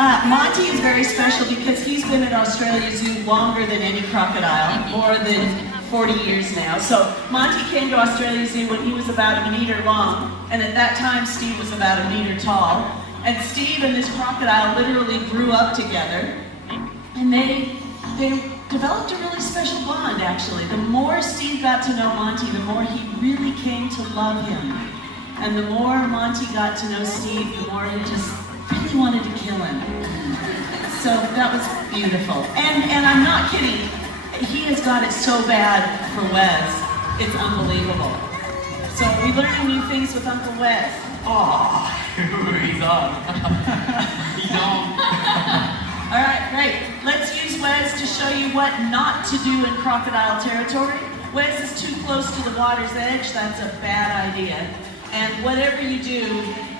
Monty is very special because he's been at Australia Zoo longer than any crocodile, more than 40 years now. So Monty came to Australia Zoo when he was about 1 meter long, and at that time Steve was about 1 meter tall. And Steve and this crocodile literally grew up together, and they developed a really special bond, actually. The more Steve got to know Monty, the more he really came to love him. And the more Monty got to know Steve, the more he just really wanted to kill him. So that was beautiful. And I'm not kidding. He has got it so bad for Wes. It's unbelievable. So we're learning new things with Uncle Wes. Oh, he's on. He's on. All right, great. Let's use Wes to show you what not to do in crocodile territory. Wes is too close to the water's edge. That's a bad idea. And whatever you do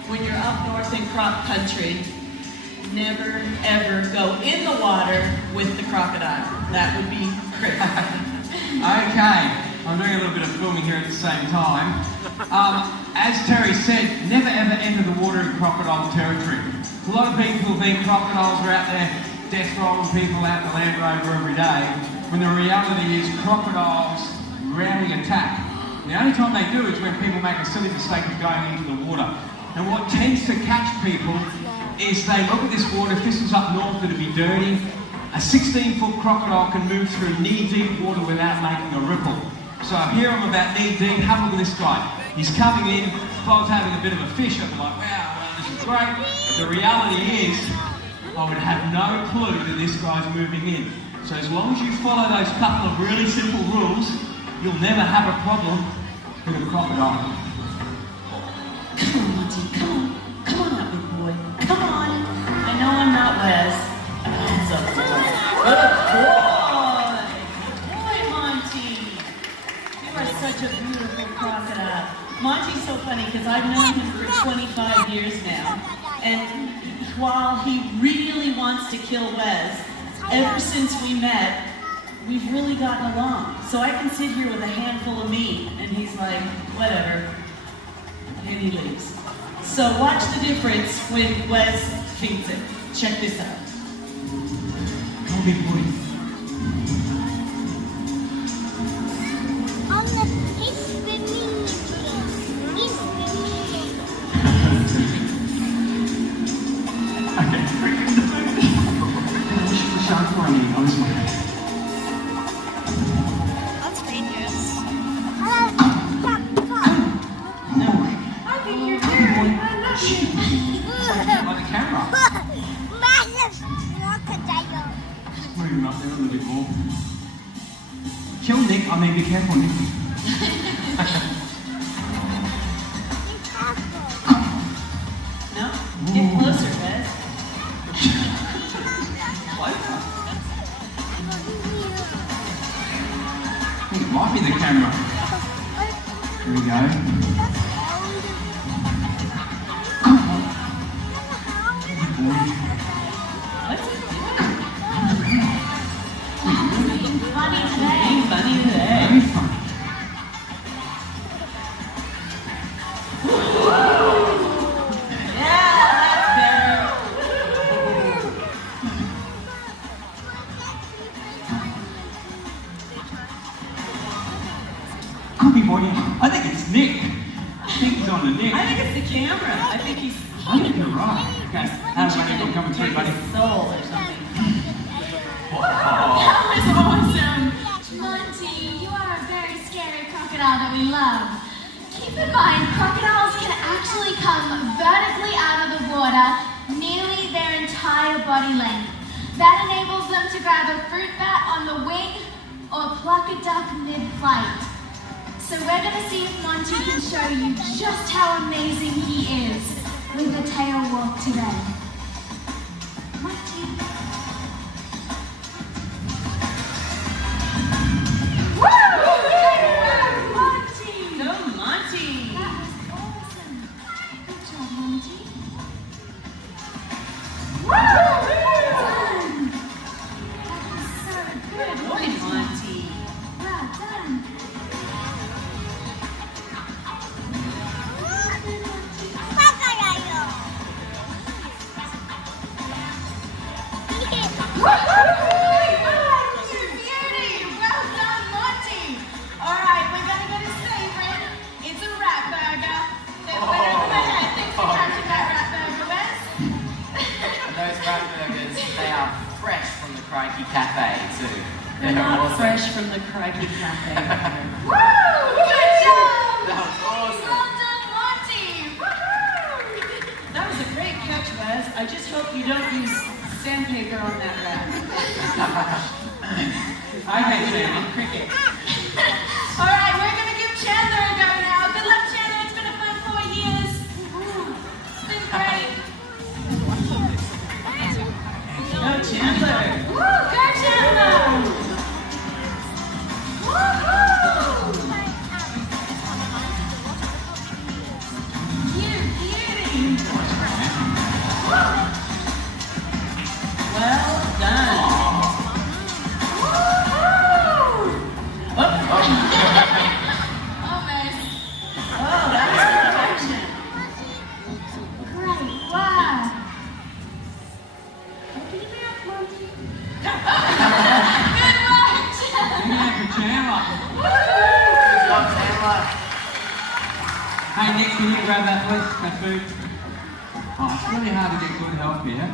when you're up north in croc country, never ever go in the water with the crocodile. That would be critical. Okay, I'm doing a little bit of filming here at the same time. As Terry said, never ever enter the water in crocodile territory. A lot of people think crocodiles are out there death rolling people out the Land Rover every day, when the reality is crocodiles rarely attack. The only time they do is when people make a silly mistake of going into the water. And what tends to catch people is they look at this water. If this was up north, it'd be dirty. A 16-foot crocodile can move through knee-deep water without making a ripple. So here I'm about knee-deep. Have a look at this guy. He's coming in. If I was having a bit of a fish, I'd be like, wow, well, this is great. But the reality is, I would have no clue that this guy's moving in. So as long as you follow those couple of really simple rules, you'll never have a problem with a crocodile. Come on, Monty, come on. Come on out, big boy. Come on. I know I'm not Wes. That's a boy. Good boy. Boy, Monty. You are such a beautiful crocodile. Monty's so funny because I've known him for 25 years now. And while he really wants to kill Wes, ever since we met, we've really gotten along. So I can sit here with a handful of meat, and he's like, whatever, and he leaves. So watch the difference when Wes feeds it. Check this out. Come on, big boy. Okay, the shark running on this way. That's dangerous. No, I think you're very By the camera. Massive crocodile. Move him up there a little bit more. Kill Nick. I mean, be careful, Nick. No, get closer, Wes. I think it might be the camera. Here we go. Good boy. What's it doing? Funny today. Being funny today. Very funny. Could be boy. I think it's Nick. I think he's on the Nick. I think it's the camera. I think he's I think you're right. Okay. How's my Nick coming through, buddy? soul or something. That was awesome. Monty, you are a very scary crocodile that we love. Keep in mind, crocodiles can actually come vertically out of the water nearly their entire body length. That enables them to grab a fruit bat on the wing or pluck a duck mid-flight. So we're going to see if Monty can show you just how amazing he is with a tail walk today. Monty. Woo! Monty! Go, Monty! That was awesome. Good job, Monty. Woo! Well done. That was so good. Boy, Monty. Well done. You beauty! Well done, Monty! Alright, we're gonna get his favorite. It's a rat burger. They went over my head. Thanks for catching that rat burger, Wes. And those rat burgers, they are fresh from the Crikey Cafe too. They're not fresh from the Crikey Cafe. Woo! Good job! That was awesome. Well done, Monty! Woohoo! That was a great catch, Wes. I just hope you don't use sandpaper on that rat. Okay, Chandler. Cricket. Alright, we're gonna give Chandler a go now. Good luck, Chandler. It's been a fun 4 years. It's been great. No, Chandler. Woo! Go, Chandler! Woohoo! You beauty! Well done. Woohoo! Almost. Oh, that was perfection. Great. Wow. Good work, Chandler. Yeah, for Chandler. Good job, Taylor. Hey, Nick, can you grab that, please? That food. Oh, it's really hard to get good help here.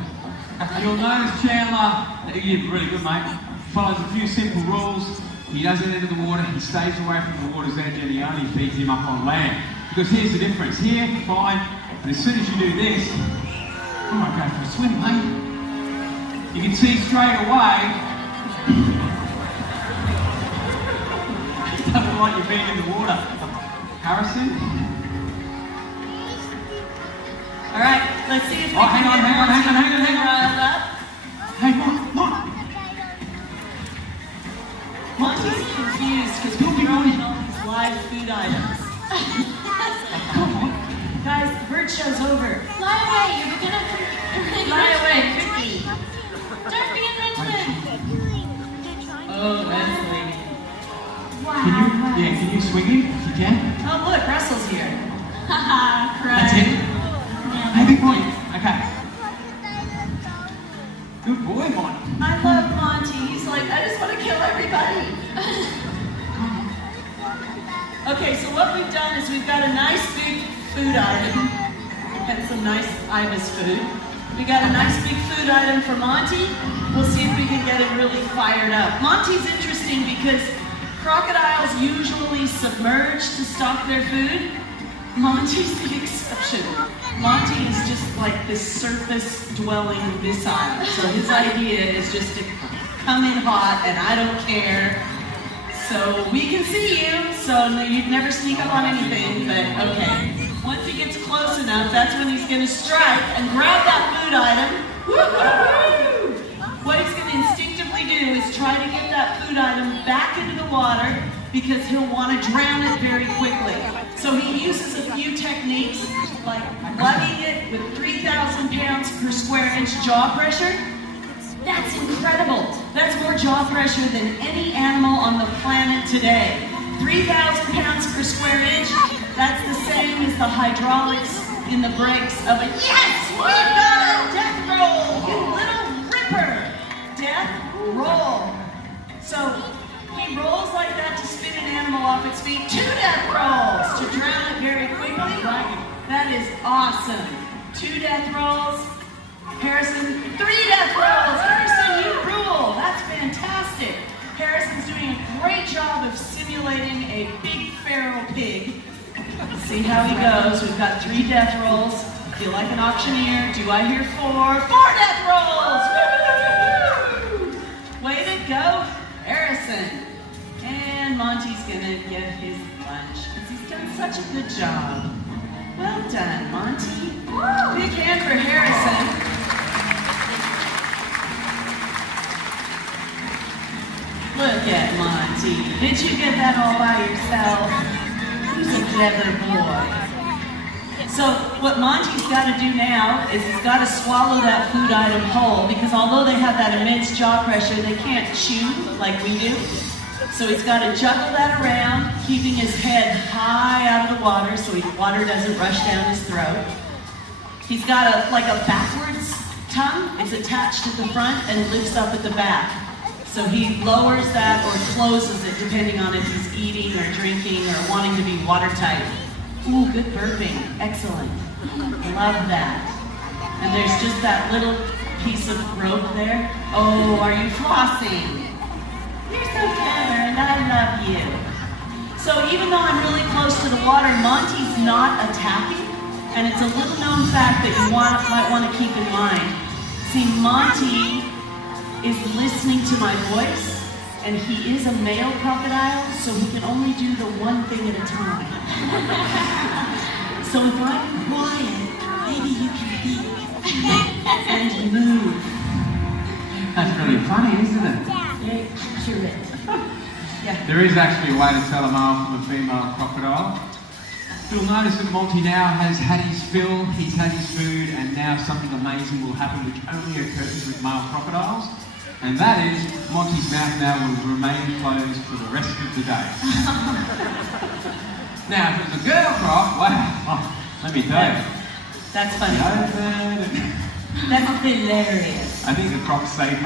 You'll notice Chandler, you're really good, mate. Follows a few simple rules. He doesn't enter the water, he stays away from the water's edge, and he only feeds him up on land. Because here's the difference. Here, fine, but as soon as you do this, I might go for a swim, mate. You can see straight away, he doesn't like you being in the water. Harrison? All right, let's see if we Oh, can hang on, get hang on, Monty hang on, hang on, riled up. Hey, Mom. Monty's confused because we're throwing all these live food items. Guys, the bird show's over. Fly away. You're gonna Fly away, quickly. Don't be in Richmond. Oh, Wesley. Wow. Can you swing him if you can? Oh, look, Russell's here. Haha, That's Craig. it. Hey, big boy. Okay. Good boy, Monty. I love Monty. He's like, I just want to kill everybody. Okay, so what we've done is we've got a nice big food item. Got some nice ibis food. We got a nice big food item for Monty. We'll see if we can get him really fired up. Monty's interesting because crocodiles usually submerge to stock their food. Monty's the exception. Monty is just like this surface-dwelling missile. So his idea is just to come in hot and I don't care. So we can see you, so no, you'd never sneak up on anything, but okay. Once he gets close enough, that's when he's gonna strike and grab that food item. Woo-hoo! What he's gonna instinctively do is try to get that food item back into the water because he'll want to drown it very quickly. So he uses a few techniques like lugging it with 3,000 pounds per square inch jaw pressure. That's incredible. That's more jaw pressure than any animal on the planet today. 3,000 pounds per square inch, that's the same as the hydraulics in the brakes of a, yes, we've got a death roll, you little ripper. Death roll. So he rolls like that to spin an animal off its feet. 2 death rolls to drown it very quickly. That is awesome. 2 death rolls. Harrison, 3 death rolls. Harrison, you rule. That's fantastic. Harrison's doing a great job of simulating a big feral pig. See how he goes. We've got 3 death rolls. Feel like an auctioneer. Do I hear 4? 4 death rolls. Woo! Way to go, Harrison. And Monty's gonna get his lunch because he's done such a good job. Well done, Monty. Big hand for Harrison. Look at Monty. Did you get that all by yourself? He's a clever boy. So what Monty's got to do now is he's got to swallow that food item whole because although they have that immense jaw pressure, they can't chew like we do. So he's got to juggle that around, keeping his head high out of the water so water doesn't rush down his throat. He's got like a backwards tongue is attached at the front and lifts up at the back. So he lowers that or closes it depending on if he's eating or drinking or wanting to be watertight. Ooh, good burping. Excellent. Love that. And there's just that little piece of rope there. Oh, are you flossing? You're so clever and I love you. So even though I'm really close to the water, Monty's not attacking. And it's a little known fact that you might want to keep in mind. See, Monty is listening to my voice, and he is a male crocodile, so he can only do the one thing at a time. So if I'm quiet, maybe you can think and move. That's really funny, isn't it? Very accurate. Yeah. There is actually a way to tell a male from a female crocodile. You'll notice that Monty now has had his fill, he's had his food, and now something amazing will happen which only occurs with male crocodiles. And that is, Monty's mouth now will remain closed for the rest of the day. Now, if it was a girl croc, wow, let me tell you. That's funny. Open. That's hilarious. I think the croc's safe.